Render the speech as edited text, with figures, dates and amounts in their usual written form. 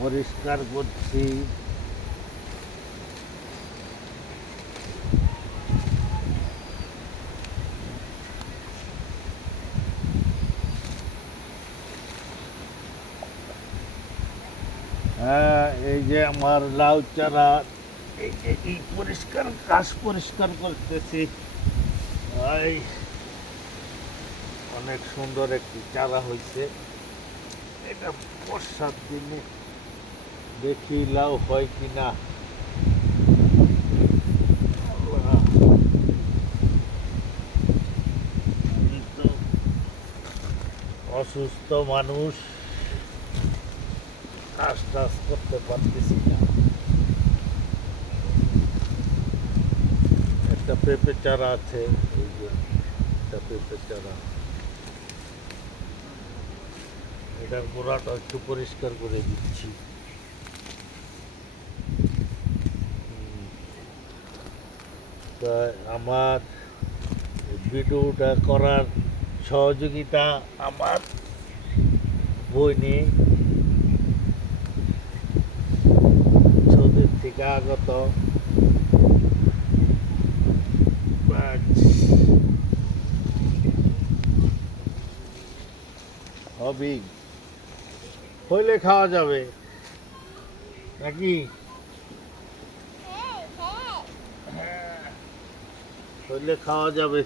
পরিষ্কার করছি। হ্যাঁ, এই যে আমার লাউ চারা, এই পরিষ্কার ঘাস পরিষ্কার করতেছি। এই অনেক সুন্দর একটি চারা হয়েছে। এটা বর্ষার দিনে দেখি লাউ হয় কিনা। আমি তো অসুস্থ মানুষ, কাজ টাজ করতে পারতেছি না। একটা পেঁপে চারা আছে, এই যে একটা পেঁপে চারা, এটার গোড়াটা একটু পরিষ্কার করে দিচ্ছি। তা আমার ভিডিওটা করার সহযোগিতা আমার বইনি সৌদি থেকে আগত। হবি হইলে খাওয়া যাবে নাকি? হইলে খাওয়া যাবে।